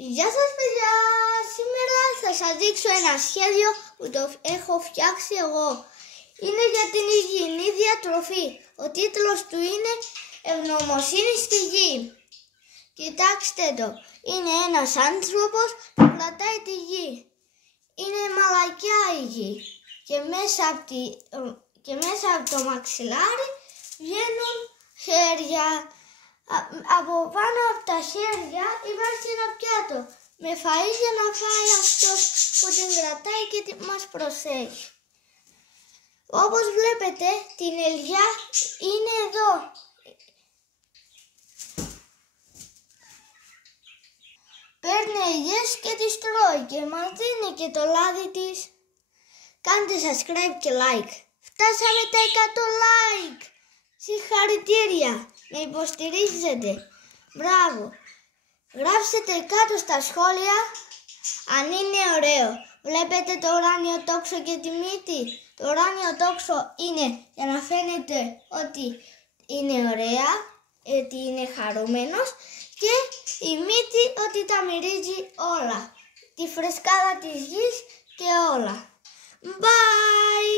Γεια σας παιδιά! Σήμερα θα σας δείξω ένα σχέδιο που το έχω φτιάξει εγώ. Είναι για την υγιεινή διατροφή. Ο τίτλος του είναι «Ευγνωμοσύνη στη γη». Κοιτάξτε το. Είναι ένας άνθρωπος που κρατάει τη γη. Είναι μαλακιά η γη. Και μέσα από το μαξιλάρι βγαίνουν χέρια. Από πάνω από τα χέρια υπάρχει ένα πιάτο με φαΐ για να φάει αυτός που την κρατάει και μας προσέχει. Όπως βλέπετε, την ελιά είναι εδώ. Παίρνει ελιές και τις τρώει και μας δίνει και το λάδι της. Κάντε subscribe και like. Φτάσαμε τα 100 like. Συγχαρητήρια. Με υποστηρίζετε. Μπράβο. Γράψτε κάτω στα σχόλια αν είναι ωραίο. Βλέπετε το ουράνιο τόξο και τη μύτη. Το ουράνιο τόξο είναι για να φαίνεται ότι είναι ωραία, ότι είναι χαρούμενος, και η μύτη ότι τα μυρίζει όλα. Τη φρεσκάδα της γης και όλα. Bye!